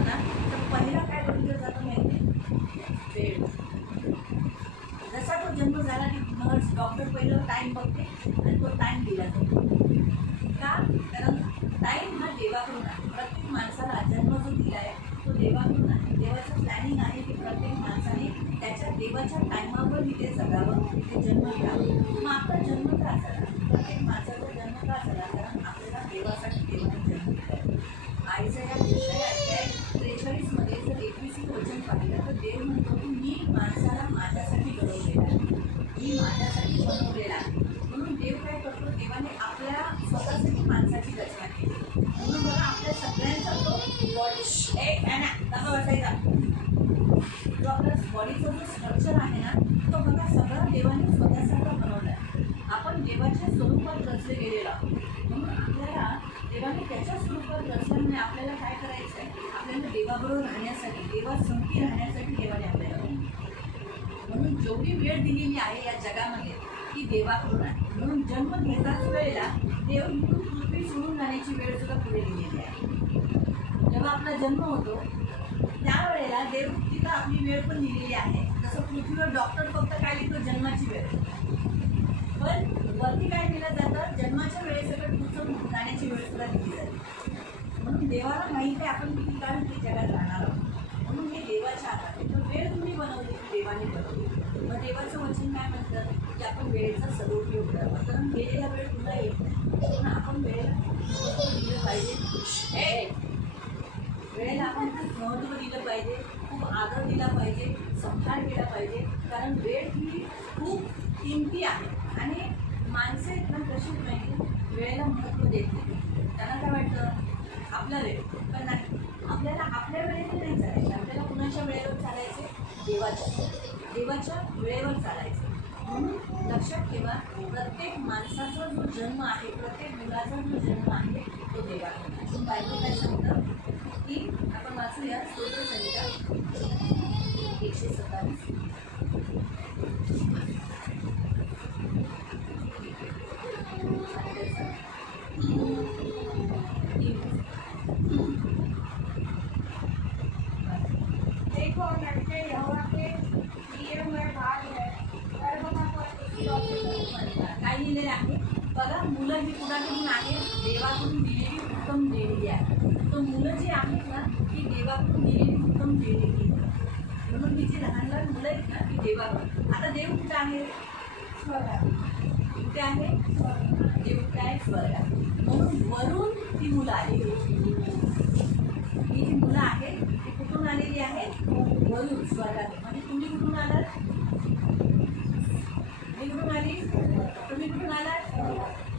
बघितलं ना तर पहिला काय बघितलं जातं माहिती वेळ. जसा तो जन्म झाला की नर्स डॉक्टर पहिलं टाईम बघते आणि तो टाईम दिला जातो. का? कारण टाईम हा देवाकडून आहे. प्रत्येक माणसाला जन्म जो दिला आहे तो देवाकडून आहे. देवाचं प्लॅनिंग आहे की प्रत्येक माणसाने त्याच्या देवाच्या टायमावर इथे जगावं, इथे जन्म घ्यावं. मग आपला जन्म का झाला? प्रत्येक माणसाचा जन्म का झाला? कारण आपल्याला देवासाठी देवाने जन्म दिला. आईचा या विषयात 43 मध्ये जर 21 वचन पाहिलं तर देव म्हणतो की मी माणसाला माझ्यासाठी घडवलेला आहे, मी माझ्यासाठी बनवलेला आहे. म्हणून देव काय करतो? देवाने आपल्या स्वतःसाठी माणसाची रचना केली. म्हणून बघा आपल्या सगळ्यांचा तो बसायचा जो आपल्या बॉडीचा जो स्ट्रक्चर आहे ना तो बघा सगळा देवाने स्वतःसाठी बनवला आहे. आपण देवाच्या स्वरूपात रचले गेलेलो आहोत. म्हणून आपल्याला देवाने त्याच्या स्वरूपात रचल्यामुळे आपल्याला काय करायचं आहे? आपल्याला देवाबरोबर राहण्यासाठी, देवासंगती राहण्यासाठी देवाने आपल्याला म्हणून जेवढी वेळ दिलेली आहे या जगामध्ये ती देवाकडून आहे. म्हणून जन्म घेताच वेळेला देव इकडून पृथ्वी सोडून जाण्याची वेळ सुद्धा पुढे दिलेली आहे. जेव्हा आपला जन्म होतो त्यावेळेला देव तिथं आपली वेळ पण दिलेली आहे. जसं पृथ्वीवर डॉक्टर फक्त काय लिहितो? जन्माची वेळ. पण वरती काय केलं जातं? जन्माच्या वेळेसकट पुढचं जाण्याची वेळ सुद्धा दिली जाते. म्हणून देवाला माहिती आहे आपण किती काळ ते जगात राहणार आहोत. म्हणून हे देवाच्या हातात आहे. तर वेळ तुम्ही बनवली, देवाने बनवली. मग देवाचं वचन काय म्हणतं की आपण वेळेचा सदुपयोग करावा. कारण गेलेला वेळ पुन्हा येत नाही. पण आपण वेळेला दिलं पाहिजे. वेळेला आपण खूप महत्त्व दिलं पाहिजे, खूप आदर दिला पाहिजे, संस्कार केला पाहिजे. कारण वेळ ही खूप किमती आहे आणि माणसं आहेत ना कशी माहिती वेळेला महत्त्व देत नाही. त्यांना काय वाटतं आपला वेळ, पण नाही. आपल्याला आपल्या वेळेने नाही चालायचं. आपल्याला कुणाच्या वेळेवर चालायचे? देवाच्या वेळेवर चालायचं. म्हणून लक्षात ठेवा प्रत्येक माणसाचा जो जन्म आहे, प्रत्येक मुलाचा जो जन्म आहे तो देवाकडून. बायबल काय सांगतं की आपण वाचूया स्तोत्र संहिता 127. देखो लड़के यहोवा के दिए हुए भाग है, काय लिहिलेले आहे बघा. मुलं ही कुणाकडून आहे? देवाकडून दिलेली उत्तम देणगी आहे. तो मुलं जी आहेत ना ती देवाकडून दिलेली उत्तम देणगी. म्हणून ही जी लहान लहान मुलं आहेत ना ती देवाकडून. आता देव कुठं आहे? स्वर्गात. कुठे आहे? देव कुठे आहे? स्वर्गात. म्हणून वरून ती मुलं आलेली. ही जी मुलं आहेत ती कुठून आलेली आहेत? वरून, स्वर्गात. म्हणजे तुम्ही कुठून आलात? मी कुठून आली? तुम्ही कुठून आलात?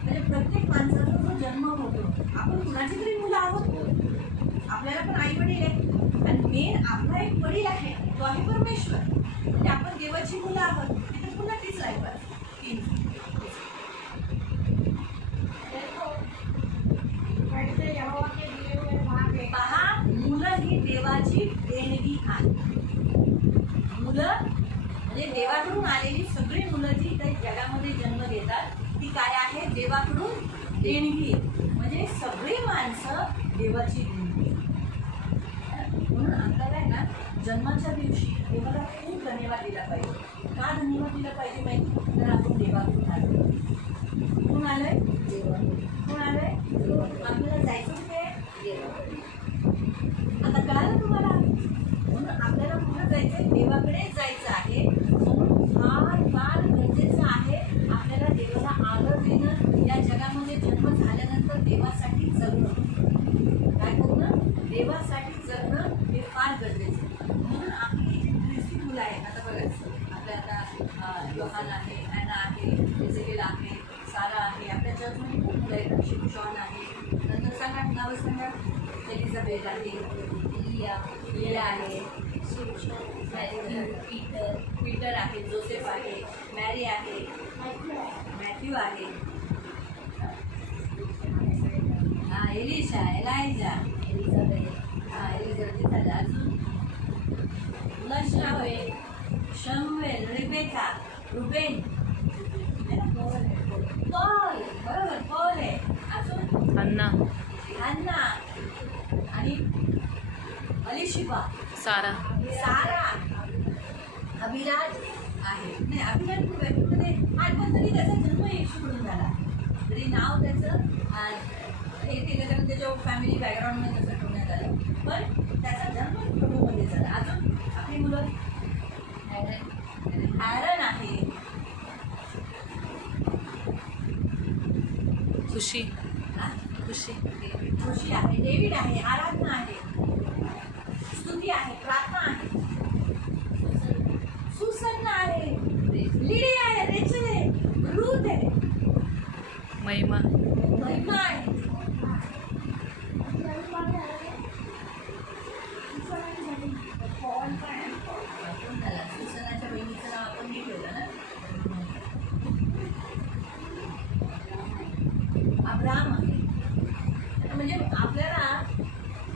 म्हणजे प्रत्येक माणसाचा जो जन्म होतो आपण कुणाची तरी मुलं आहोत. आपल्याला पण आई वडील आहे आणि मेन आपला एक वडील आहे तो आहे परमेश्वर. म्हणजे आपण देवाची मुलं आहोत. तिथे पुन्हा तीच लाईफ आहे. लड़के यहोवा के दिए हुए भाग है. पहा मुलं ही देवाची देणगी आहे. मुलं म्हणजे देवाकडून आलेली सगळी मुलं जी काही जगामध्ये जन्म घेतात ती काय आहे? देवाकडून देणगी. म्हणजे सगळी माणसं देवाची देणगी. म्हणून आपल्याला आहे ना जन्माच्या दिवशी देवाला खूप धन्यवाद दिला पाहिजे. का धन्यवाद दिला पाहिजे माहिती? तर आपण देवाकडून आलो. कुठून आलोय? कुठून आलोय? आपल्याला जायचं कुठे? देवाकडे. आता कळालं तुम्हाला? म्हणून आपल्याला कुठं जायचंय? देवाकडे जायचं आहे. म्हणून फार फार गरजेचं आहे आपल्याला देवाला आदर देणं. या जगामध्ये जन्म झाल्यानंतर देवासाठी जगणं. काय करणं? देवासाठी जगणं हे फार गरजेचं आहे. म्हणून आपली जी ख्रिस्ती मुलं आहेत आता बघा आपल्या आता योहान आहे, ॲना आहे, इझेबेल आहे, सारा आहे. आपल्या चर्चमध्ये खूप मुलं आहेत. शिवशॉन आहे. नंतर सांगा नावं सांगा. एलिझाबेथ आहे, लिया आहे, पीटर आहे, जोसेफ आहे, मॅरी आहे, मॅथ्यू आहे, हां एलिशा, एलायजा, एलिझाबेथ झालं. अजून शम्वेल, रिबेका, रुबेन, पॉल. बरोबर पॉल आहे. अजून हन्ना आणि अलिशिबा, सारा, सारा, अभिराज आहे. नाही, अभिराज खूप आहे म्हणजे पण तरी त्याचा जन्म येशूकडून झाला, तरी नाव त्याचं हे केलं त्याच्या फॅमिली बॅकग्राऊंडमध्ये तसं ठेवण्यात आलं, पण त्याचा जन्म प्रभूमध्ये झाला. अजून आपली मुलं ॲरन आहे, खुशी, खुशी, खुशी आहे, डेव्हिड आहे, आराधना आहे, स्तुती आहे, प्रार्थना आहे, सुसन्ना आहे, लिडी आहे, रेचल आहे, रूथ आहे, महिमा, महिमा आहे, पॉल पण आहे. आपण त्याला सुसन्नाच्या बहिणीचं नाव आपण नाही ठेवलं ना. अब्राहम आहे. म्हणजे आपल्याला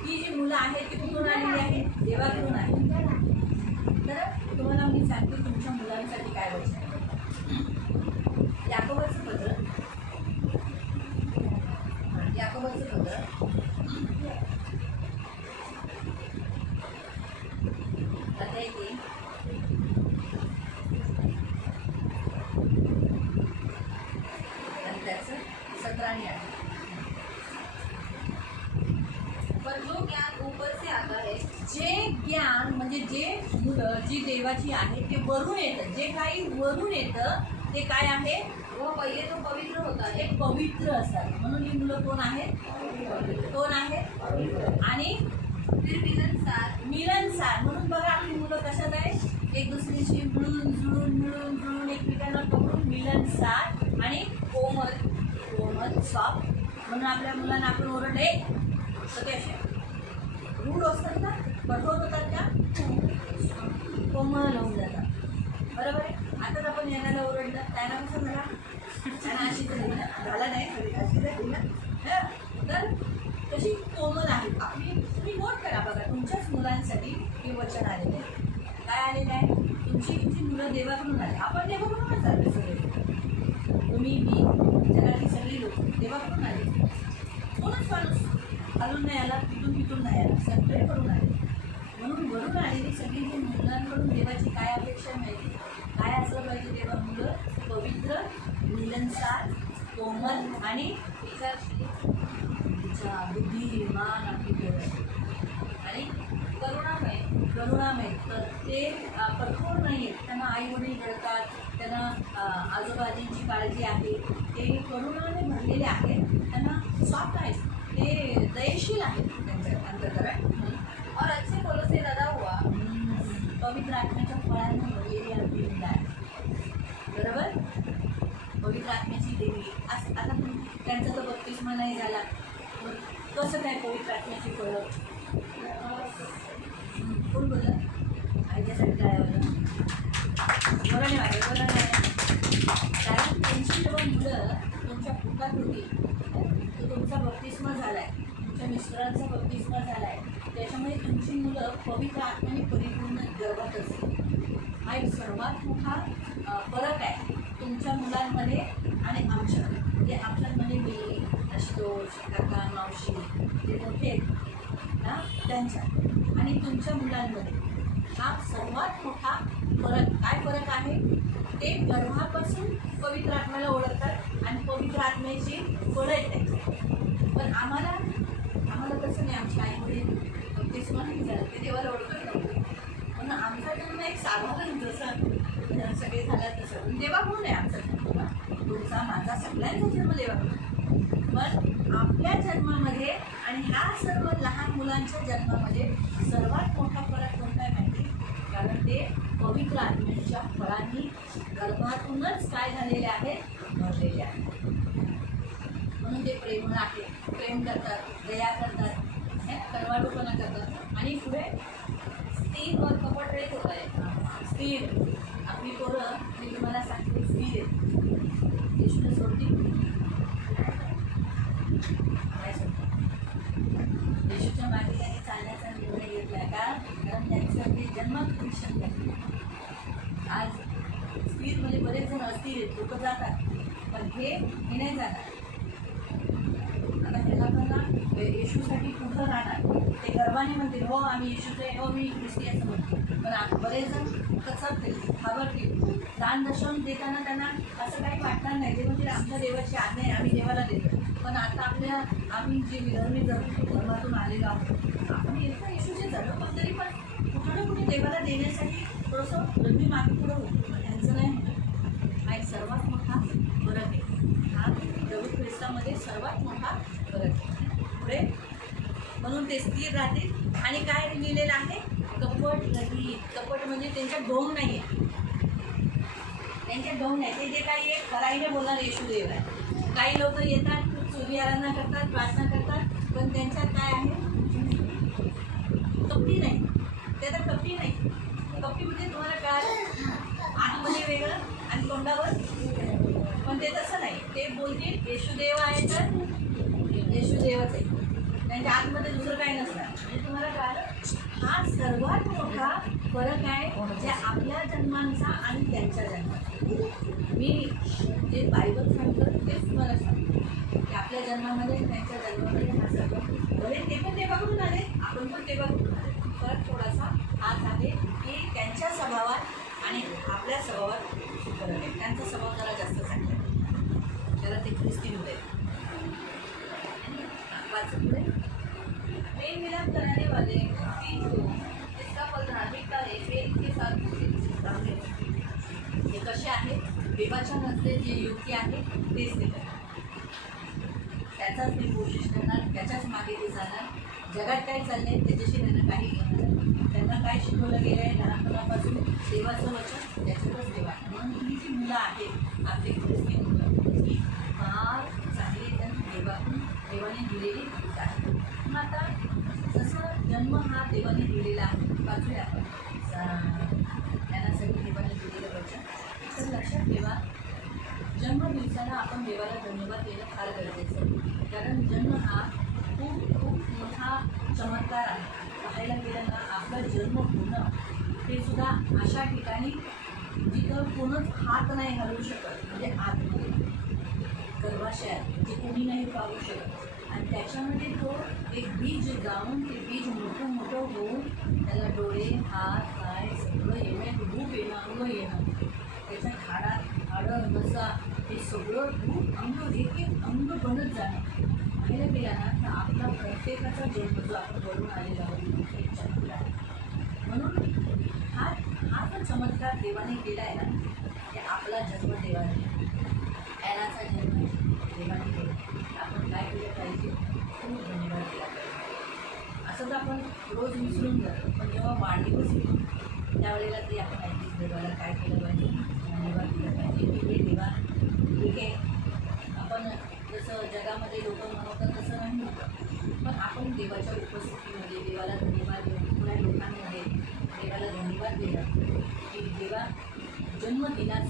ही जी मुलं आहेत ती कुठून आलेली आहेत? देवाकडून आहे. तर तुम्हाला मी सांगते तुमच्या मुलांसाठी काय वचन आहे. याकोबाचं पत्र, याकोबाचं पत्र अध्याय 3 आणि त्याचं 17 आणि 18. पर जो ज्ञान ऊपर से आता है, जे ज्ञान म्हणजे जे मुलं जी देवाची आहे ते वरून येतं, जे काही वरून येतं ते काय आहे? वह पहले तो पवित्र होता है, ते पवित्र असतात. म्हणून ही मुलं कोण आहेत? कोण आहेत? आणि फिर मिलनसार, मिलनसार. म्हणून बघा आपली मुलं कशात आहे? एक दुसरीशी मिळून एकमेकांना पकडून मिलनसार आणि कोमल सॉफ्ट. म्हणून आपल्या मुलांना आपण ओरडले तर ते असे रूढ असतात का? कठोर होतात का? कोमल होऊन जातात. बरोबर आहे. आताच आपण येण्याला ओरडलं, त्यांना कसं झाला? त्यांना अशी झाला नाही, अशी झाली ना. तर तशी कोमल आहे आपली. तुम्ही नोट करा बघा, तुमच्याच मुलांसाठी हे वचन आलेलं आहे. काय आलेलं आहे? तुमची मुलं देवाकडून आले. आपण देवाकडूनच आले सगळे. तुम्ही, मी, जगातली सगळी लोक देवाकडून आले. कोणच माणूस खालून नाही आला, तिथून नाही आला, सगळे करून आले. म्हणून वरून आलेली सगळी जी मुलांकडून देवाची काय अपेक्षा मिळते? काय असलं पाहिजे? तेव्हा मुलं पवित्र, मिलनसार, कोमल आणि बुद्धिमान आपली आणि करुणामय. तर ते कठोर नाही आहेत, त्यांना आई वडील रडतात, त्यांना आजूबाजूची काळजी आहे, ते करुणाने भरलेले आहेत, त्यांना सॉफ्ट आहेत, ते दयशील आहेत त्यांच्या अंतर्गत. और अच्छे फलों से लदा हुआ, पवित्र आत्म्याच्या फळांना भरलेली आपली मुलं आहे. बरोबर? पवित्र आत्म्याची देवी. आता त्यांचा तर बत्तीसमा नाही झाला, कसं काय पवित्र आत्म्याची फळं? कोण बोललं? आईच्यासाठी काय होतं? बरं नाही. कारण त्यांची जेव्हा मुलं तुमच्या पोटात होती तर तुमचा बत्तीसमा झाला आहे, तुमच्या मिस्टरांचा बत्तीसमा झाला आहे, त्याच्यामुळे तुमची मुलं पवित्र आत्म्याने परिपूर्ण गर्भात असते. हा एक सर्वात मोठा फरक आहे तुमच्या मुलांमध्ये आणि आमच्यात. म्हणजे आमच्यात म्हणजे मी, आशुतोष, काका, मावशी जे मोठे आहेत ना त्यांच्यात आणि तुमच्या मुलांमध्ये हा सर्वात मोठा फरक. काय फरक आहे? ते गर्भापासून पवित्र आत्म्याला ओळखतात आणि पवित्र आत्म्याची फळं आहेत त्यांची. पण आम्हाला तसं नाही. आमची आई वडील बत्तीसमा नाही झालं, ते देवाला ओळखत नव्हतं. म्हणून आमचा जन्म एक साधारण जसं सगळे झालं तसं देवाकडून आहे आमचा जन्म. तुमचा माझा सगळ्यांचा जन्म देवाकडून. पण आपल्या जन्मामध्ये आणि ह्या सर्व लहान मुलांच्या जन्मामध्ये सर्वात मोठा फरक कोणता आहे माहिती? कारण ते पवित्र आत्म्याच्या फळांनी गर्भातूनच काय झालेले आहेत? भरलेले आहेत. म्हणून ते प्रेमळ आहे, प्रेम करतात, दया करतात, करवाडूपणा करतात आणि पुढे स्थिर और कपट रहित होता है. स्थिर. आपली पोरं मी तुम्हाला सांगते स्थिर आहेत. येशूला सोडतील काय सोडतात? येशूच्या मागे त्यांनी चालण्याचा निर्णय घेतला का? कारण त्यांचं ते जन्मापासून आहे. आज स्थिर म्हणजे बरेच जण अस्थिर आहेत, लोक जातात, पण हे नाही जाणार. आता ह्याला पण येशूसाठी पुढं राहणार. ते गर्वाने म्हणतील हो आम्ही येशूचे आहे, हो मी ख्रिस्ती असं म्हणतो. पण बरेच जण कचरतील, घाबरतील. दान दर्शन देताना त्यांना असं काही वाटणार नाही. ते म्हणजे आमच्या देवाची आज्ञा आहे, आम्ही देवाला देतो. पण आता आम्ही जे विधर्मी धर्मातून आलेलो आहोत, आपण येतो येशूचे झालं, पण तरी पण कुठं ना कुठे देवाला देण्यासाठी थोडंसं रंगी मागे पुढं होतो. पण त्यांचं नाही होतं. हा एक सर्वात मोठा फरक आहे. हा प्रभू ख्रिस्तामध्ये सर्वात मोठा फरक आहे. पुढे म्हणून ते स्थिर राहतील. आणि काय लिहिलेलं आहे? कपट रहित. कपट म्हणजे त्यांच्यात ढोंग नाही आहे. त्यांच्यात ढोंग नाही. ते जे काही एक खराईने बोलणार येशूदेव आहे. काही लोक येतात, स्तुती आराधना करतात, प्रार्थना करतात, पण त्यांच्यात काय आहे? कपटी नाही. ते तर कपटी नाही. कपटी म्हणजे तुम्हाला काय आतमध्ये वेगळं आणि तोंडावर, पण ते तसं नाही. ते बोलतील येशूदेव आहे तर येशूदेवच आहे. त्यांच्या आतमध्ये दुसरं काही नसणार. म्हणजे तुम्हाला काय, हा सर्वात मोठा फरक आहे जे आपल्या जन्मांचा आणि त्यांच्या जन्माचा. मी जे बायबल सांगतं तेच तुम्हाला सांगतो की आपल्या जन्मामध्ये त्यांच्या जन्मामध्ये हा सर्व भले ते पण देवाकडून आले, आपण पण देवाकडून आले. फरक थोडासा हाच आहे की त्यांच्या स्वभावात आणि आपल्या स्वभावात फरक आहे. त्यांचा स्वभाव जरा जास्त चांगला आहे, त्याला ते ख्रिस्ती होते. पुढे मेल मिलाप कराने वाले तीन लोग जिसका फल धार्मिकता है प्रेम के साथ सामने हे कसे आहे? देवाच्या नसले जे योग्य आहे तेच ते करणार, त्याचाच ते कोशिश करणार, त्याच्याच मागे ते जाणार. जगात काय चाललं आहे त्याच्याशी त्यांना काही घेणार नाही. त्यांना काय शिकवलं गेलं आहे लहानपणापासून देवाचं वचन त्याच्यातच देवा. म्हणून ही जी मुलं आहेत आपली ख्रिस्ती मुलं ही फार चांगली जण देवाने दिलेली आहे. मग आता जसं जन्म हा देवाने दिलेला आहे, वाचूया आपण त्यांना सगळं देवाने दिलेलं वचन. तर लक्षात ठेवा, जन्म दिवसाला आपण देवाला धन्यवाद देणं फार गरजेचं आहे. कारण जन्म हा खूप खूप मोठा चमत्कार आहे. पाहायला गेलं ना, आपला जन्म होणं हे सुद्धा अशा ठिकाणी जिथं कोणच हात नाही हलवू शकत, म्हणजे आतमध्ये गर्भाशयात जे कोणी नाही पाहू शकत. आणि त्याच्यामध्ये तो एक बीज जाऊन ते बीज मोठं मोठं होऊन त्याला डोळे, हात, पाय सगळं येणं, रूप येणं, अंग येणं, त्याच्या हाडं नसा हे सगळं रूप अंग एक एक अंग बनत जाणं. पाहायला गेला ना तर आपला प्रत्येकाचा जन्म जो आपण बोलून आलेला आहोत एक चमत्कार. म्हणून हा जो चमत्कार देवाने केला आहे ना, की आपला जन्म देवाने, ॲनाचा जन्म देवाने केला. आपण काय केलं पाहिजे? खूप धन्यवाद दिला पाहिजे. असं तर आपण रोज विसरून जातो, पण जेव्हा वाढदिवस येतो त्यावेळेला ते आपण ॲटलीस्ट देवाला काय केलं पाहिजे? धन्यवाद दिला पाहिजे की हे देवा ठीक आहे. आपण जसं जगामध्ये लोक म्हणतात तसं नाही होतं, पण आपण देवाच्या उपस्थितीमध्ये देवाला धन्यवाद देऊन थोड्या लोकांमध्ये देवाला धन्यवाद दिला की देवा जन्म दिलाच.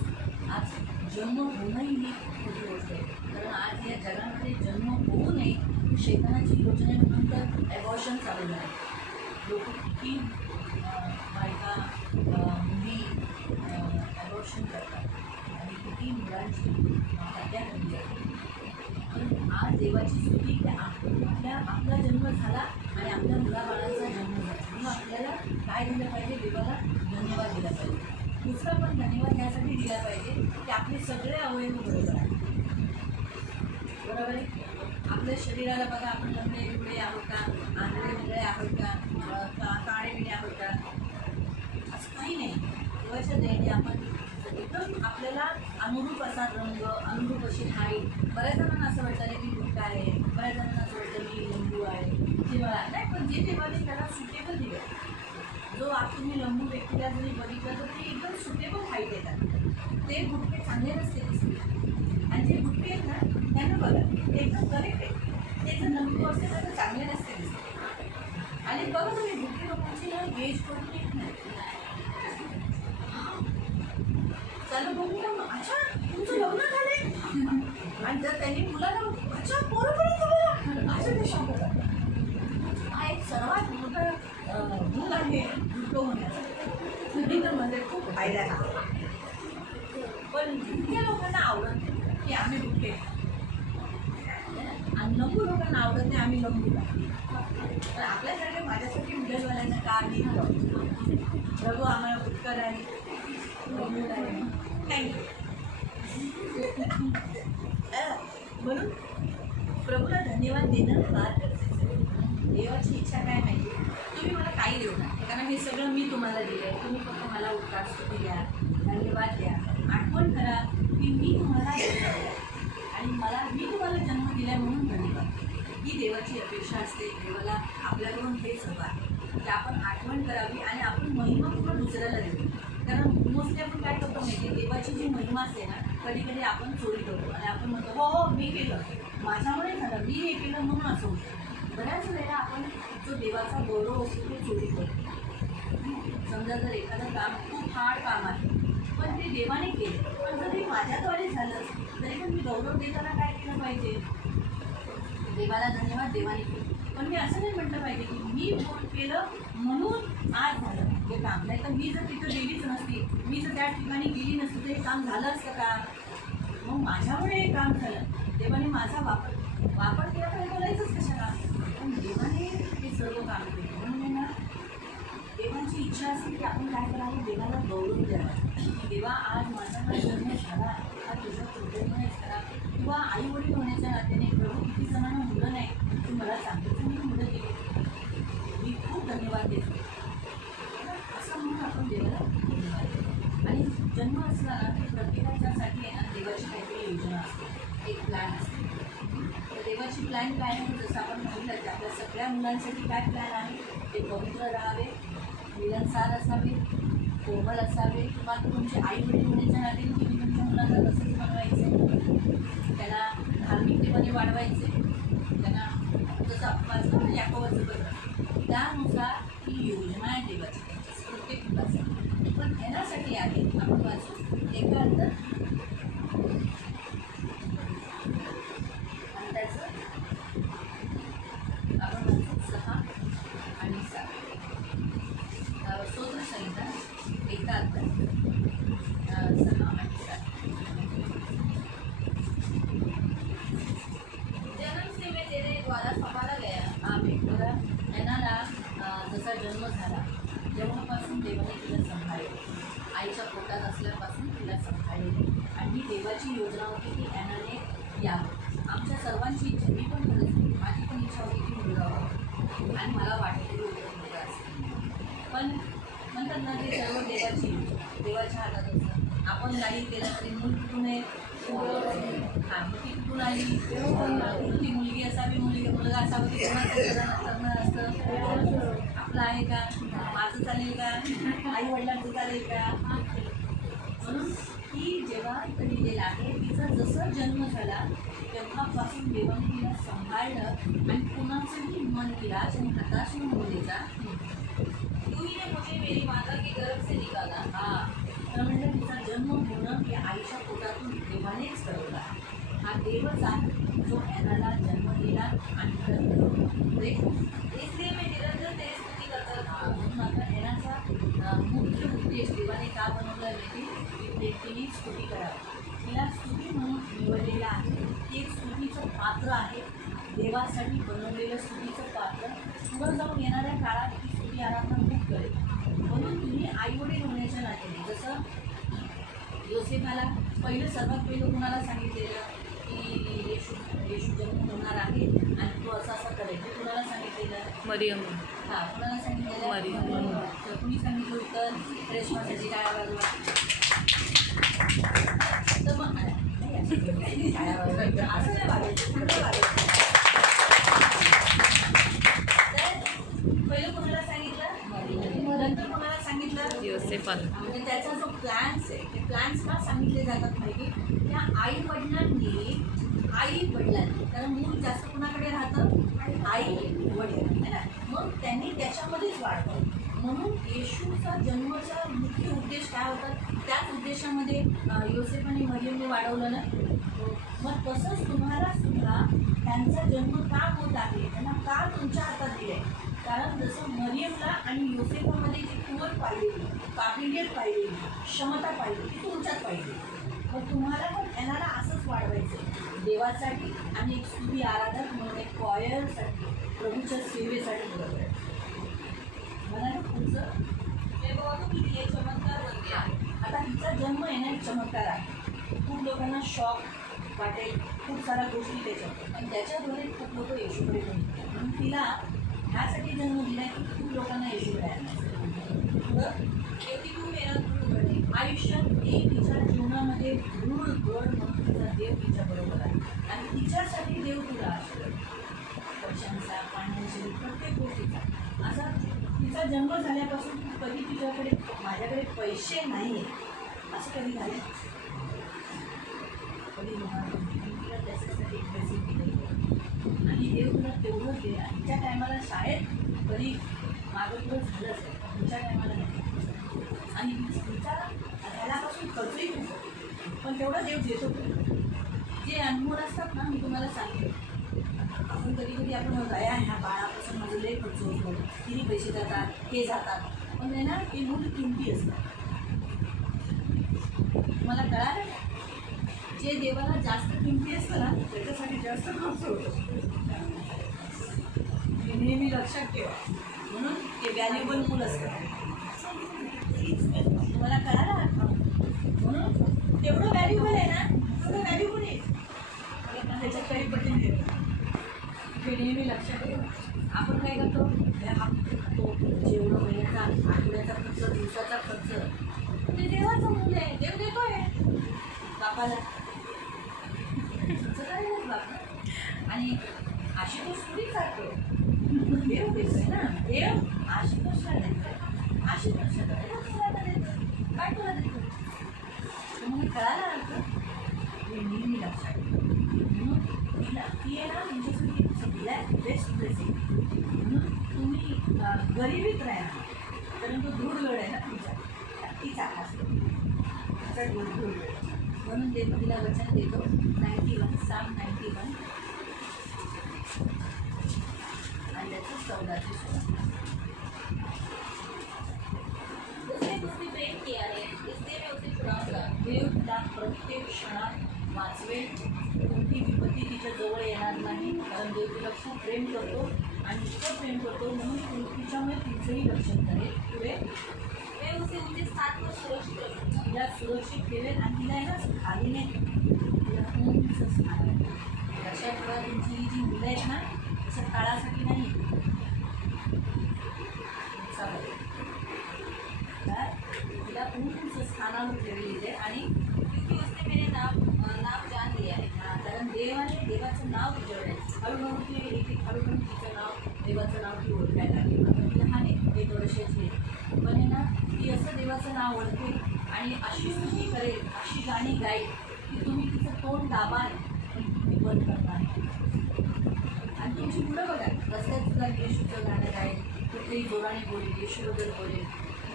आज जन्म होणंही ही मोठी गोष्ट आहे. कारण आज या जगामध्ये जन्म होऊ नये शैतानाची योजना म्हणून तर ॲबॉर्शन चालू आहे. लोक किती बायका मुली ॲबॉर्शन करतात आणि किती मुलांची हत्या केली जाते. पण आज देवाची स्तुती की आपला जन्म झाला आणि आपल्या मुलाबाळांचा जन्म झाला. म्हणून आपल्याला काय दिलं पाहिजे? देवाला धन्यवाद दिला पाहिजे. दुसरा पण धन्यवाद यासाठी दिला पाहिजे की आपले सगळे अवयव बरोबर आहे. बरोबर आहे. आपल्या शरीराला बघा, आपण लंबे लुगडे आहोत का, आंधळे वेगळे आहोत का, काळे बिळे आहोत का, असं काही नाही. देवाच्या देणे आपण एकदम आपल्याला अनुरूप असा रंग, अनुरूप अशी हाईट. बऱ्याच जणांना असं वाटतं की गुट्टा आहे, बऱ्याच जणांना असं वाटतं की लिंबू आहे, जिव्हाळा नाही. पण जे देवाने त्याला सुटेबल दिलं, जो तुम्ही लंबू व्यक्तीला जरी बघितलं तर ते एकदम सुटेबल हाईट येतात. ते गुटके चांगले नसते दिसते, आणि जे गुटके आहेत ना त्यांना बघा ते एकदम करेक्ट आहे. ते जर लंबू असते तर चांगले नसते दिसते. आणि बघा तुम्ही गुटके लोकांची ना गेज करून येत नाही. त्याला बघू का अच्छा तुमचं लग्न झाले, आणि जर त्यांनी मुलाला अच्छा पोरं असं ते सांगतात. हा एक सर्वात मोठा गुण आहे गुटकं होण्याचा. म्हणजे खूप फायदा आहे. पण इतक्या लोकांना आवडत की आम्ही गुटके आणि लंबू लोकांना आवडत नाही, आम्ही लंबू पण आपल्यासारखे माझ्यासारखे मिडलवाल्यांना का आम्ही रघु आम्हाला उत्तर आहे लंबू आहे. थँक्यू. म्हणून प्रभूला धन्यवाद देणं फार गरजेचं आहे. देवाची इच्छा काय माहिती, तुम्ही मला काही देऊ नका, कारण हे सगळं मी तुम्हाला दिलं आहे. तुम्ही फक्त मला उत्तर स्तुती द्या, धन्यवाद द्या, आठवण करा की मी तुम्हाला जन्म दिला आणि मी तुम्हाला जन्म दिला म्हणून धन्यवाद. ही देवाची अपेक्षा असते. देवाला आपल्याकडून हेच हवं आहे की आपण आठवण करावी आणि आपण महिमा पूर्ण दुसऱ्याला देऊ. कारण मोस्टली आपण काय करतो माहिती, देवाची जी महिमा असते ना, कधी कधी आपण चोरी करतो आणि आपण म्हणतो हो हो मी केलं, माझ्यामुळे झालं, मी हे केलं म्हणून असं होतं. बऱ्याच वेळेला आपण जो देवाचा गौरव असतो तो चोरी करतो. समजा जर एखादं काम खूप हार्ड काम आहे पण ते देवाने केलं, पण जरी माझ्याद्वारे झालं तरी पण मी गौरव देताना काय केलं पाहिजे, देवाला धन्यवाद देवाने केलं. पण मी असं नाही म्हटलं पाहिजे की मी केलं म्हणून आज झालं हे काम. नाही तर मी जर तिथं गेलीच नसती, मी जर त्या ठिकाणी गेली नसती तर हे काम झालं असतं का. मग माझ्यामुळे हे काम झालं, देवाने माझा वापर केला तर हे बोलायचंच कशाला. पण देवाने हे सर्व काम केलं म्हणून ना देवाची इच्छा असते की आपण काय करावं, देवाला गौरव द्यावा. देवा आज माझा जन्म झाला, हा तुझा कृतज्ञच करा. किंवा आई वडील होण्याच्या नात्याने प्रभू किती जणांना मुलं नाही, तू मला सांगितलं मी मुलं दिली, मी खूप धन्यवाद देतो असं म्हणून आपण देवाला धन्यवाद देतो. आणि जन्म असला ना की प्रत्येकाच्यासाठी आहे ना देवाची काहीतरी योजना असते, एक प्लॅन असते. तर देवाची प्लॅन काय आहे, जसं आपण म्हटलं की आपल्या सगळ्या मुलांसाठी काय प्लॅन आहे, ते पवित्र राहावे, मिलनसार असावे, कोमल असावे. किंवा तुमचे आई वडील होण्याच्या नात्याने तुम्ही तुमच्या मुलांना तसंच बनवायचे, त्याला धार्मिकतेमध्ये वाढवायचे, त्यांना जसं आपण वाचतो ना याकोबाचं पत्र, त्यानुसार ही योजना आहे देवाची प्रत्येक मुलासाठी. पण येण्यासाठी आहे आपण वाचू एकांतर आणि त्याचं आपण वाचू 6 आणि 7. स्तोत्र संहिता 71 6 आणि 7. जन्म से मैं तेरे द्वारा संभाला गया. आमेन. बघा एनाला जसा जन्म झाला तेव्हापासून देवाने तिला सांभाळले, आईच्या पोटात असल्यापासून तिला सांभाळले. आणि ही देवाची योजना होती की एनाने यावं. आमच्या सर्वांची इच्छा, मी पण करत माझी पण इच्छा होती की मुलगा व्हावा आणि मला वाटलेली होतं मुलगा असेल. पण म्हणतात ना ते सर्व देवाची देवाच्या हातात असतं. आपण काही केलं तरी मूल कुठून आहे, हां मग ती कुठून आली, ती मुलगी असावी, मुलगा असावं, ती कोणाचं असतं, आपलं आहे का, माझं चालेल का, आई वडिलांचं चालेल का. म्हणून ती जेव्हा लिहिलेलं आहे तिचा जसं जन्म झाला तेव्हापासून देवाने तिला सांभाळलं आणि कुणाचंही मन निराश आणि हताश न होऊ देता. तूने मुझे मेरी माता के गर्भ से निकाला. तर म्हणजे तिचा जन्म होणं की आईच्या पोटातून देवानेच ठरवला. हा देवच आहे जो एनाला जन्म दिला आणि इसलिए मैं निरंतर तेरी स्तुती करता रहा. म्हणून आता एनाचा मुख्य उद्देश देवाने का बनवला आहे, तिने स्तुती करावी. तिला स्तुती म्हणून निवडलेलं आहे. ती एक स्तुतीचं पात्र आहे, देवासाठी बनवलेलं स्तुतीचं पात्र. पुढं जाऊन येणाऱ्या काळात ती स्तुती आराधना खूप करेल. म्हणून तुम्ही आईवडील होण्याच्या नात्याने जसं योसेफाला सर्वात पहिलं कुणाला सांगितलेलं की येशू जन्म होणार आहे आणि तो असं असं करेल, ते कुणाला सांगितलेलं, मरियम. हां कुणाला सांगितलेलं, मरियम. तर कुणी सांगितलं उत्तर रेशमासाठी काय वाजवा. तर मग असं नाही वागायचं, चांगलं वागायचं. पहिलं कोणाला सांगितलं, नंतर कोणाला सांगितलं, योसेफाला. म्हणजे त्याचा जो प्लॅन्स आहे ते प्लॅन्स का सांगितले जातात माहिती, त्या आई वडिलांनी कारण मूल जास्त कुणाकडे राहतं, आई वडील है ना, मग त्यांनी त्याच्यामध्येच वाढवलं. म्हणून येशूचा जन्माचा मुख्य उद्देश काय होता, त्याच उद्देशामध्ये योसेफ आणि मरियमने वाढवलं ना. मग तसंच तुम्हाला सुद्धा त्यांचा जन्म का होत आहे, त्यांना का तुमच्या हातात दिलं आहे. कारण जसं मरियमला आणि योसेफामध्ये जी कुवत पाहिलेली, काबिलियत पाहिलेली, क्षमता पाहिली ती तुमच्यात पाहिजे. मग तुम्हाला पण त्यांना असंच वाढवायचं देवासाठी आणि एक स्तुती आराधक म्हणून एक कॉयरसाठी प्रभूच्या सेवेसाठी बरोबर आहे. मला ना पुढचं ते बघू किती हे चमत्कार बनते आहे. आता हिचा जन्म येण्यात चमत्कार आहे. खूप लोकांना शॉक वाटेल, खूप साऱ्या गोष्टी त्याच्यात, पण त्याच्याद्वारे खूप लोक येशूकडे येतात. म्हणून तिला ह्यासाठी जन्म दिला की खूप लोकांना येशूकडे आहे. शेवटी तू मेहनत सुरू करते. आयुष्यात एक तिच्या जीवनामध्ये दृढ गड म्हणून तिचा देव तिच्याबरोबर आहे आणि तिच्यासाठी देव तुला आशीर्वाद पैशांचा, फायनान्शियल प्रत्येक गोष्टीचा. असा तिचा जन्म झाल्यापासून कधी तिच्याकडे माझ्याकडे पैसे नाही असं कधी झालं कधी म्हणाल तिला त्याच्यासाठी पैसे दिले आणि देव तुला तेवढंच दे. आणि त्या टायमाला शाळेत कधी मागं पुढं झालंच आहे, पण तिच्या टायमाला नाही. आणि तिचा त्यालापासून खर्चही खूप, पण तेवढा देव देतो. जे अनमोल असतात ना, मी तुम्हाला सांगते, आपण कधी कधी आपण दया ह्या बाळापासून माझं लय खर्च होतो, किती पैसे जातात, हे जातात, पण आहे ना ते मूल किमती असतात. तुम्हाला कळालं ना, जे देवाला जास्त किमती असतं ना त्याच्यासाठी जास्त खर्च होतो. हे नेहमी लक्षात ठेवा. म्हणून ते व्हॅल्युबल मूल असतं. तुम्हाला कळालं ना, म्हणून तेवढं व्हॅल्युबल आहे ना, तेवढं व्हॅल्युबल आहे त्याच्यात काही पटीने देतो. हे नेहमी लक्षात ठेवा. आपण काय करतो, तो जेवढं महिन्याचा, आठवड्याचा खर्च, दिवसाचा खर्च, ते देवाचं मूल आहे, देव देतोय बापाला. खर्च करायलाच बाप. आणि आशुतोष थोडी चालतो, देव देतोय ना. देव आशुतोषला देतोय, आशुतोषला देतो, काय तुला देतो. तुम्हाला कळाला ना, हे नेहमी लक्षात ठेवा. म्हणून ती आहे ना तुमच्यासाठी सगळ्यात बेस्ट ब्लेसिंग. म्हणून तुम्ही गरिबीत राहा, परंतु दृढ वेळ आहे ना तुमचा, तिचा असतो तिचा दृढ वेळ. म्हणून ते तिला वचन देतो 91 Psalm 91 आणि त्याचं 14 ते 16. उसने मुझसे प्रेम किया है, इसलिए मैं उसे छुड़ाऊंगा. देव तिला प्रत्येक क्षणात वाचवेल. कोणती विपत्ती तिच्या जवळ येणार नाही, कारण देव तिला खूप प्रेम करतो आणि इतकं प्रेम करतो म्हणून तिच्यामुळे तिचंही रक्षण करेल. पुढे मैं उसे उनके साथ को सुरक्षित रखूंगा. तिला सुरक्षित ठेवेल आणि तिला आहे ना खाली नाही, तिला उंच स्थान आहे. लक्षात ठेवा, तुमची ही जी मुलं आहेत ना तसं काळासाठी नाही, चालेल काय तिला उंच स्थानावर ठेवलेली आहे. आणि क्योंकि उसने मेरे नाम जान लिया है. कारण देवाने देवाचं नाव विचारलं आहे. हळूहळू ती एक हळूहळू तिचं नाव, देवाचं नाव ती ओळखायला लागली. ती लहान आहे, 1 वर्षाची आहे, पण आहे ना ती असं देवाचं नाव ओळखेल आणि अशी स्तुती करेल, अशी गाणी गाईल की तुम्ही तिचं तोंड दाबाल पण तुम्ही बंद करणार नाही. आणि तुमची मुलं बघा, रस्त्यात सुद्धा येशूचं गाणं गाईल, कुठेही जोराने बोलेल, येशूबद्दल बोलेल,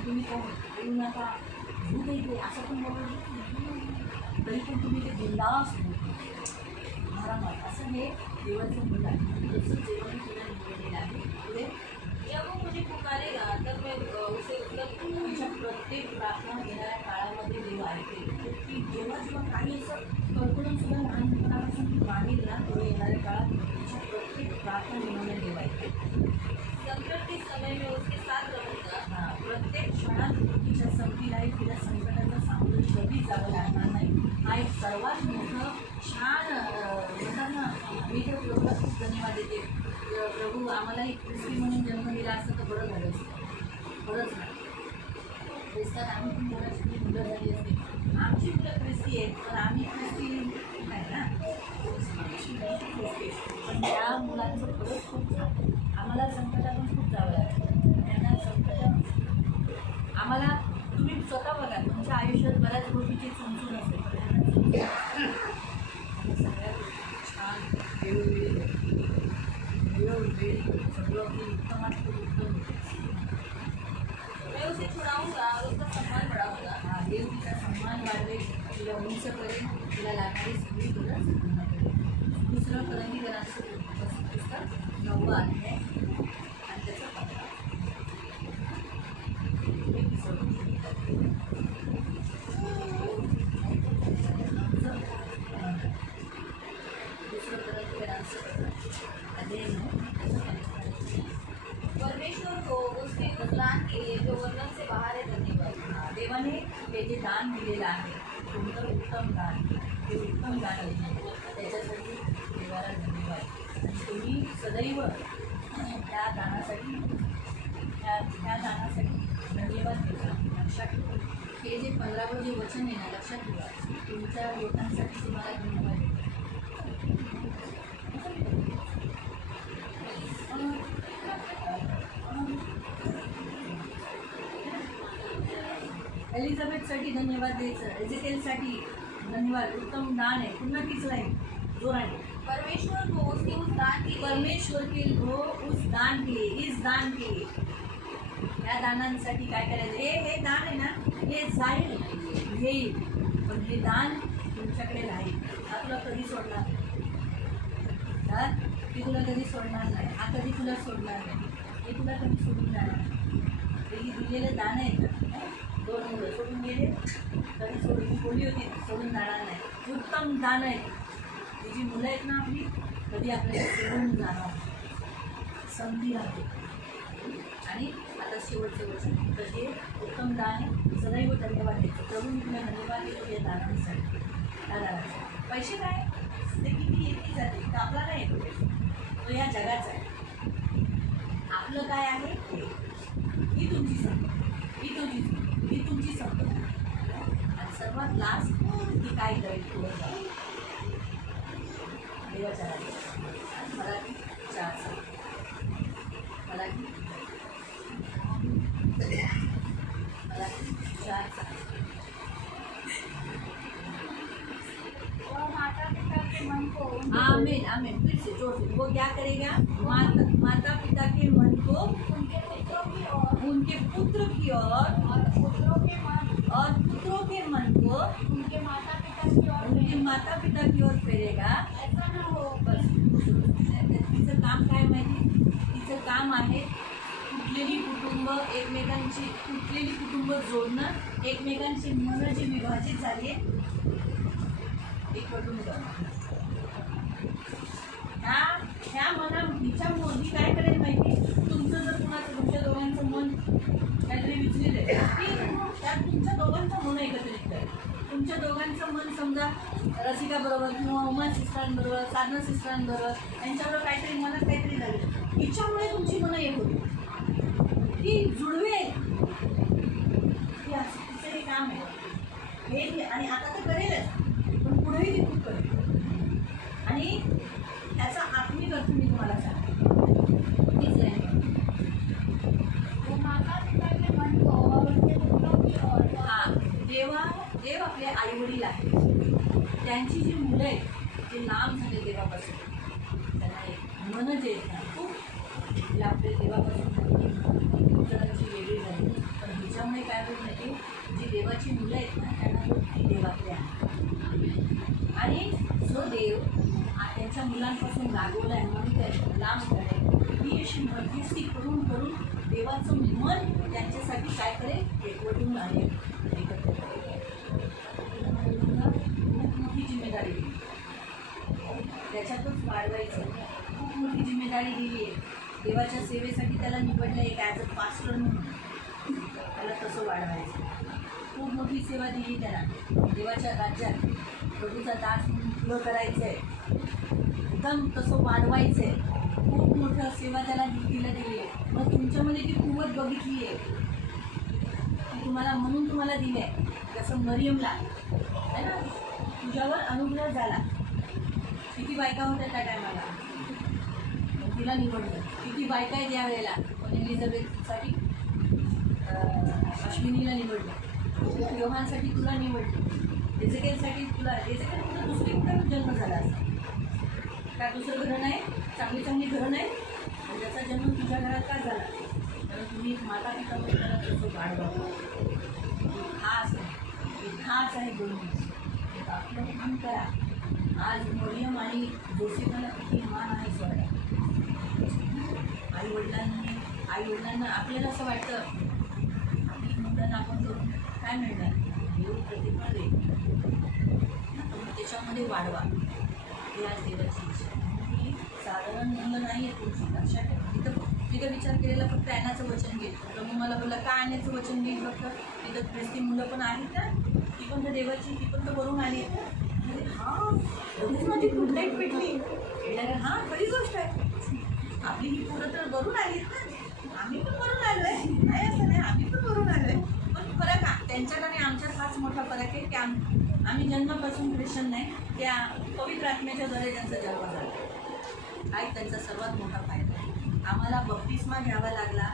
तुम्ही कोण बोलू नका, भूत येते असं पण बोलू, तरी पण तुम्ही ते बिंदास आरामात. असं हे देवाचं मुलं आहे. जसं देवाने तुला निवडलेलं आहे. पुढे जब वो मुझे पुकारेगा तब मैं उसे उपलब्ध करूंगा. तुमच्या प्रत्येक प्रार्थना घेणाऱ्या काळामध्ये देव ऐकेल. की जेव्हा जेव्हा काही असं कल्पना सुद्धा लहानपणापासून मागेल ना, तेव्हा येणाऱ्या काळात तुमच्या प्रत्येक प्रार्थना घेणाऱ्या देव ऐकेल. संकट के समय में उसके साथ रहूंगा. प्रत्येक क्षणात तिच्या संगतीला तिला संकटाचा सामोरं कधीच जावं लागणार नाही. हा एक सर्वात मोठं छान म्हणतात ना, मी तर प्रभूला खूप धन्यवाद देते. प्रभू आम्हाला एक ख्रिस्ती म्हणून जन्म दिला असतं तर बरं झालं असतं. बरंच नाही ख्रिस्तात आम्ही पण कोणाची मुलं झाली असते. आमची मुलं ख्रिस्ती आहेत पण आम्ही ख्रिस्ती नाही ना, पण त्या मुलांचं खरंच खूप झालं. आम्हाला संकटातून खूप जावं लागतं. त्यांना संकट आम्हाला तुम्ही स्वतः बघा, तुमच्या आयुष्यात बऱ्याच गोष्टीची चुनचून असेल, पण सगळ्या छान वेळोवेळी सगळं अगदी उत्तमात उत्तम. मैं उसे छुड़ाऊंगा और उसका सम्मान बढ़ाऊंगा. देव तिचा सन्मान वाढवेल, तिला उंच करेल, तिला लागणारी सगळी गरज पूर्ण करेल. दुसरं करंगीकरांचं पुस्तक 9वा अध्याय आणि त्याचा 15. दान केले जो वर्णन से बाहर है धन्यवाद. देवाने हे जे दान दिलेलं आहे तुमचं उत्तम दान, ते उत्तम दान आहे त्याच्यासाठी देवाला धन्यवाद. आणि तुम्ही सदैव त्या दानासाठी त्या दानासाठी धन्यवाद देता. लक्षात ठेवा हे जे 15वं जे वचन आहे ना, लक्षात ठेवा तुमच्या लोकांसाठी तुम्हाला धन्यवाद देतो. एलिझाबेथसाठी धन्यवाद द्यायचं, एजेकेलसाठी धन्यवाद, उत्तम दान आहे. पुन्हा तीच राहील जोराने. परमेश्वर को उसके उस दान की, परमेश्वर के हो उस दान के, इस दान के, या दानांसाठी काय करायचं. हे दान आहे ना, हे जाईल येईल, पण हे दान तुमच्याकडे राहील. हा तुला कधी सोडणार नाही, ती तुला कधी सोडणार नाही, हा कधी तुला सोडणार नाही, हे तुला कधी सोडून जाणार नाही. हे दिलेलं दान आहे का, 2 मुलं सोडून गेले तरी सोडून बोलली होती सोडून जाणार नाही. उत्तम दान आहे. ही जी मुलं आहेत ना आपली, कधी आपल्याला सोडून जाणार संधी राहते. आणि आता शेवटचे वचन तर हे उत्तम दान आहे. सदैव धन्यवाद देतो. प्रभू मी तुला धन्यवाद देतो या दानांसाठी. त्या दानासाठी पैसे काय ते किती येते जाते तर आपला नाही येतो पैसे, तो या जगाचा आहे. आपलं काय आहे ही तुमची संपत्ती, ही तुमची संपत्ती. आणि सर्वात लास्ट ती काय करेल पुढे जाऊ देवाच्या राज्यात. मराठी 4 मराठी 4 और माता पिता के मन को आमीन आमीन. फिर से जोर से. वो क्या करेगा, माता पिता के मन को उनके पुत्रों की ओर, उनके पुत्र की ओर, और पुत्रों के मन को उनके माता पिता की ओर उनके माता पिता की ओर फेरेगा. ऐसा न हो. बस तिचं काम काय माहिती, तिचं काम आहे तुटलेली कुटुंब जोडणं, एकमेकांची मनं जी विभाजित झाली आहे एकवटून करणं. ह्या मना हिच्या मोदी काय करेल माहिती, तुमचं जर तुमच्या दोघांचं मन काहीतरी विचलित आहे की त्यात तुमच्या दोघांचं मन एकत्रित करेल. तुमच्या दोघांचं मन समजा रसिकाबरोबर किंवा उमा सिस्टरांबरोबर, साधना सिस्टरांबरोबर यांच्याबरोबर काहीतरी मनात काहीतरी झालं, हिच्यामुळे तुमची मनं एक होती, ती जुळवे. तिचं हे काम आहे हे. आणि आता तर करेलच, पण पुढेही ती खूप करेल. आणि त्याचा आत्मिक अर्थ मी तुम्हाला सांगते. तीच लाईन वो माता पिता के मन को और उनके पुत्रों की ओर. देव आपले आईवडील आहेत. त्यांची जी मुलं आहेत जे लांब झाले देवापासून, त्यांना एक मन जे आहेत ना खूप आपल्या देवापासून जणांची वेगळी झाली. पण हिच्यामुळे काय होत नाही, जी देवाची मुलं आहेत ना त्यांना ती देवाकडे आहे. आणि जो देव त्यांच्या मुलांपासून लागवला आहे म्हणून त्या लांब झाले, ही अशी मध्यस्थी करून करून देवाचं मन त्यांच्यासाठी काय करेल, एकवटून आहे एकत्र करेल. खूप मोठी जिम्मेदारी दिली, त्याच्यातच वाढवायचं. खूप मोठी जिम्मेदारी दिली आहे. देवाच्या सेवेसाठी त्याला निवडलं एक ॲज अ पास्टर म्हणून, त्याला तसं वाढवायचं. खूप मोठी सेवा दिली त्याला देवाच्या राज्यात. प्रभूचा दास म्हणून पुढं करायचं आहे, एकदम तसं वाढवायचं आहे. खूप मोठं सेवा त्याला दिली आहे. मग तुमच्यामध्ये ती कुवत बघितली आहे ती तुम्हाला दिली आहे. जसं मरियमला आहे ना, तुझ्यावर अनुग्रह झाला. किती बायका होत्या त्या टायमाला, तिला निवडलं. किती बायका आहे त्यावेळेला, पण एलिझाबेथसाठी अश्विनीला निवडलं, योहानसाठी तुला निवडलं, एजेकेलसाठी तुला दुसरी कुठं जन्म झाला असता. काय दुसरं घरं नाही, चांगली घरं नाही, आणि त्याचा जन्म तुझ्या घरात का झाला, कारण तुम्ही माता पिता त्याला तसं वाढवा. खास आहे दोन्ही. आपलं काम करा. आज मरियम आणि जोसेफाला किती मान आहे स्वर्गात. आईवडिलांना आपल्याला असं वाटतं आपली मुलांना आपण करून काय मिळणार, देव प्रतिफळ देईल. त्याच्यामध्ये वाढवा. ही आज देवाची इच्छा. ही साधारण मुलं नाही आहे तुमची, लक्षात ठेवा. तिथं मी तर विचार केलेला फक्त ॲनाचं वचन घेईल. प्रभू मला बोलला का ॲनाचं वचन घेईल फक्त, तिथं ख्रिस्ती मुलं पण आहेत ना, ती पण तर देवाची, ती पण तर वरून आली आहे. हां, एवढीच माझी गुडलाईट भेटली. हां, खरी गोष्ट आहे. आपली ही पोरं तर वरून आली आहेत ना, आम्ही पण वरून आलो आहे. नाही असं नाही, आम्ही पण वरून आलो आहे. पण फरक त्यांच्यात आणि आमच्यात हाच मोठा फरक आहे की आम्ही जन्मापासून ख्रिश्चन नाही, त्या पवित्र आत्म्याच्याद्वारे त्यांचा जन्म झाला. हा एक त्यांचा सर्वात मोठा फायदा आहे. आम्हाला बप्तिस्मा घ्यावा लागला.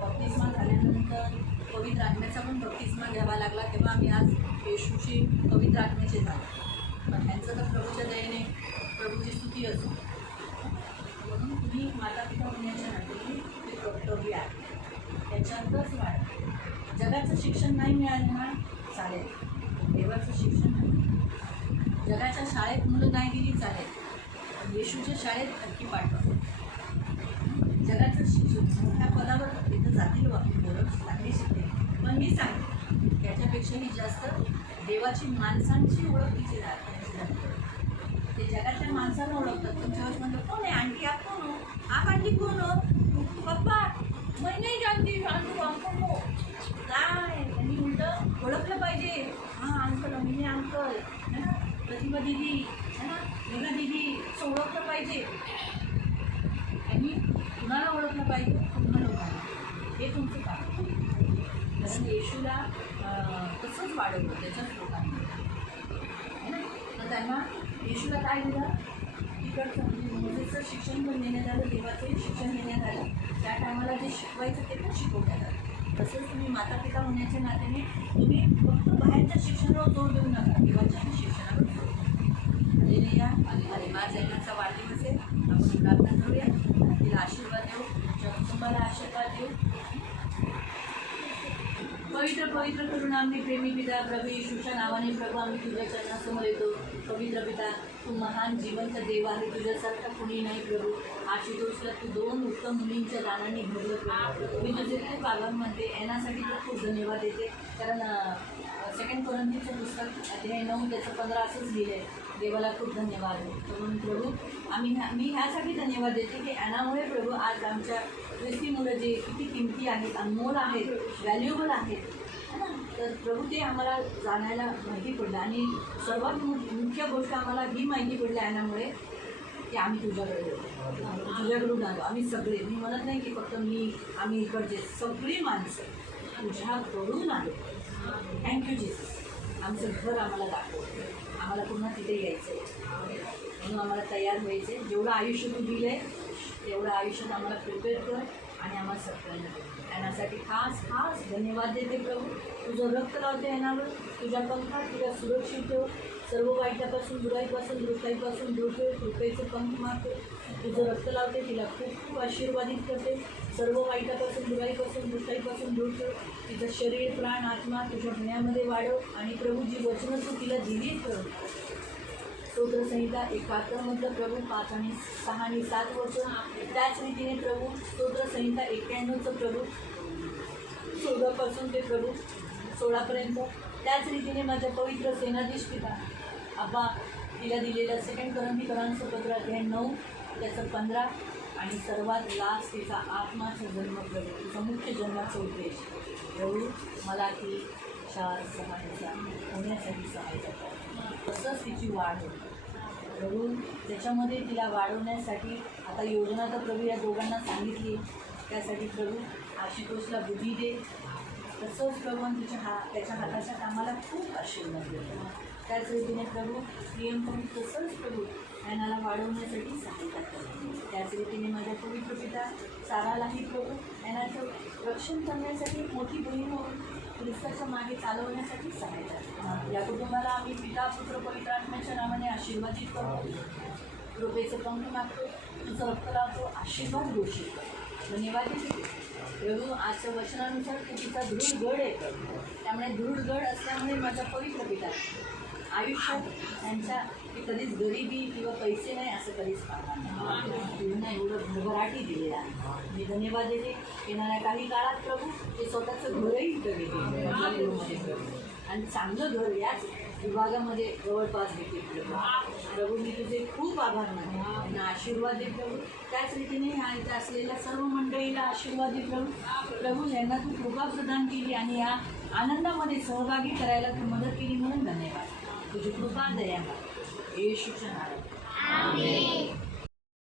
बप्तिस्मा झाल्यानंतर पवित्र आत्म्याचा पण बप्तिस्मा घ्यावा लागला, तेव्हा आम्ही आज येशूची पवित्र आत्म्याचे झालो. पण त्यांचं तर प्रभूच्या दयेने प्रभूची स्तुती असो. म्हणून तुम्ही माता पिता होण्याच्या नात्याने ते कर्तव्य आहे, त्याच्यातच वाढ. जगाचं शिक्षण नाही मिळालं ना चालेल, देवाचं शिक्षण नाही. जगाच्या शाळेत मुलं नाही गेली चालेल, पण येशूच्या शाळेत नक्की पाठवा. जगाचं शिक्षण मोठ्या पदावर तिथं जातील वापरून मुलं चांगली शिकते, पण मी सांगते त्याच्यापेक्षाही जास्त देवाची माणसांची ओळख तिची राहते. ते जगाच्या माणसांना ओळखतात. तुमच्यावर म्हणलं कोण आहे आंटी, आप कोण हो, आप आंटी कोण हो, पप्पा मैं नाही जानती आंटी हमको हो काय. त्यांनी उलटं ओळखलं पाहिजे. हां अंकल, अमिनी अंकल है ना, प्रतिभा दिदी है ना, मेघा दिदी असं ओळखलं पाहिजे. त्यांनी कुणाला ओळखलं पाहिजे, तुम्हाला लोकांना. हे तुमचं काम. कारण येशूला तसंच वाढवलं त्याच्याच लोकांनी है ना. तर त्यांना येशूला काय दिलं, तिकडचं म्हणजे मोजेचं शिक्षण पण देण्यात आलं, देवाचंही शिक्षण देण्यात आलं. त्या टायमाला जे शिकवायचं ते पण शिकवण्यात आलं. तसंच तुम्ही माता पिता होण्याच्या नात्याने तुम्ही फक्त बाहेरच्या शिक्षणावर जोर देऊ नका, देवाच्या शिक्षणावर जोर द्या. हालेलुया. आणि माझा जैनाचा वाढदिवस आहे, आपण प्रार्थना करूया, तिला आशीर्वाद देऊ, तुमच्या कुटुंबाला आशीर्वाद देऊ. पवित्र पवित्र करुणामय प्रेमी पिता, प्रभू येशूच्या नावाने प्रभू आम्ही तुझ्या चरणासमोर येतो. पवित्र पिता, तू महान जिवंत देव आहे, तुझ्यासारखा कुणी नाही प्रभू. आशुतोषला तू 2 उत्तम मुलींच्या दानांनी भरलं प्रभू. मी तुझे खूप आभार मानते, येण्यासाठी खूप खूप धन्यवाद देते. कारण 2 कोरिंथीचं पुस्तक अध्याय 9 त्याचं 15 असंच लिहिलं आहे, देवाला खूप धन्यवाद. म्हणून प्रभू मी ह्यासाठी धन्यवाद देते की ॲनामुळे प्रभू आज आमच्या ख्रिस्ती मुलं जे किती किमती आहेत, अनमोल आहेत, व्हॅल्युएबल आहेत है ना, तर प्रभू ते आम्हाला जाणायला माहिती पडलं. आणि सर्वात मुख्य गोष्ट आम्हाला ही माहिती पडली ॲनामुळे की आम्ही तुझ्याकडून आलो. आम्ही सगळे, मी म्हणत नाही की फक्त आम्ही इकडचे सगळी माणसं तुझ्याकडून आलो. Thank you Jesus. आमचं घर आम्हाला दाखव, आम्हाला पुन्हा तिथे यायचं आहे, म्हणून आम्हाला तयार व्हायचं आहे. जेवढं आयुष्य तू दिलं आहे तेवढं आयुष्यात आम्हाला प्रिपेअर कर आणि आम्हाला सत्कर्म कर. ॲनासाठी खास खास धन्यवाद देते प्रभू. तुझं रक्त लावते ॲनावर, तुझ्या पंखात तुझ्या सुरक्षित ठेव. सर्व वाईटापासून, बुराईपासून, दुष्टाईपासून दूर ठेव. कृपेचं पंख मारते, तुझं रक्त लावते, तिला खूप खूप आशीर्वादित करते. सर्व वाईटापासून, बुराईपासून, दुष्टाईपासून दूर ठेव. तिचं शरीर, प्राण, आत्मा तुझ्या पुण्यामध्ये वाढव. आणि प्रभू जी वचनं तू तिला दिली कर. स्तोत्रसंहिता 71 मधलं प्रभू 5 आणि 6 आणि 7 वचन. त्याच रीतीने प्रभू स्तोत्रसंहिता 91चं प्रभू 14 ते प्रभू 16पर्यंत. त्याच रीतीने माझ्या पवित्र सेनाधीश पिता आबा तिला दिलेलं 2 कोरिंथीकरांचं पत्र अध्याय 9 त्याचं 15 आणि सर्वात लास्ट तिचा आत्माचा जन्म प्रभू, तिचा मुख्य जन्माचा उद्देश. प्रभू मला ती 4-6 होण्यासाठी सहायता कर. तसंच तिची वाढ होती प्रभू. त्याच्यामध्ये तिला वाढवण्यासाठी आता योजना तर प्रभू या दोघांना सांगितली, त्यासाठी प्रभू आशुतोषला बुद्धी दे. तसंच प्रभू त्याच्या हाताच्या कामाला खूप आशीर्वाद देतो. त्याच रीतीने प्रभू प्रियम पण तसंच प्रभू ॲनाला वाढवण्यासाठी सहायता करतो. त्याच रीतीने माझ्या पवित्र पिता सारालाही प्रभू ॲनाचं रक्षण करण्यासाठी मोठी बहीण होऊन ख्रिस्ताच्या मागे चालवण्यासाठी सहायता. या कुटुंबाला आम्ही पिता पुत्र पवित्र आत्म्याच्या नावाने आशीर्वादित करतो. कृपेचं पंख मागतो, तुझं रक्त लावतो, आशीर्वाद घोषित करतो. धन्यवाद देते प्रभू. आजच्या वचनानुसार तू तिचा दृढ गड आहे, त्यामुळे दृढ गड असल्यामुळे माझा पवित्र पिता आयुष्यात त्यांच्या की कधीच गरिबी किंवा पैसे नाही असं कधीच पाहणार नाही. त्यांना एवढं भरभराटी दिलेलं आहे. मी धन्यवाद देते. येणाऱ्या काही काळात प्रभू ते स्वतःचं घरही विकत घेते आणि चांगलं घर, याच विभागामध्ये जवळपास घेतली प्रभू. प्रभू मी तुझे खूप आभार मानते. त्यांना आशीर्वाद दे प्रभू. त्याच रीतीने ह्या इथं असलेल्या सर्व मंडळीला आशीर्वाद दे प्रभू. प्रभू यांना तू कृपा प्रदान केली आणि या आनंदामध्ये सहभागी करायला तू मदत केली म्हणून धन्यवाद. तुझी कृपा दया येशूच्या नावात.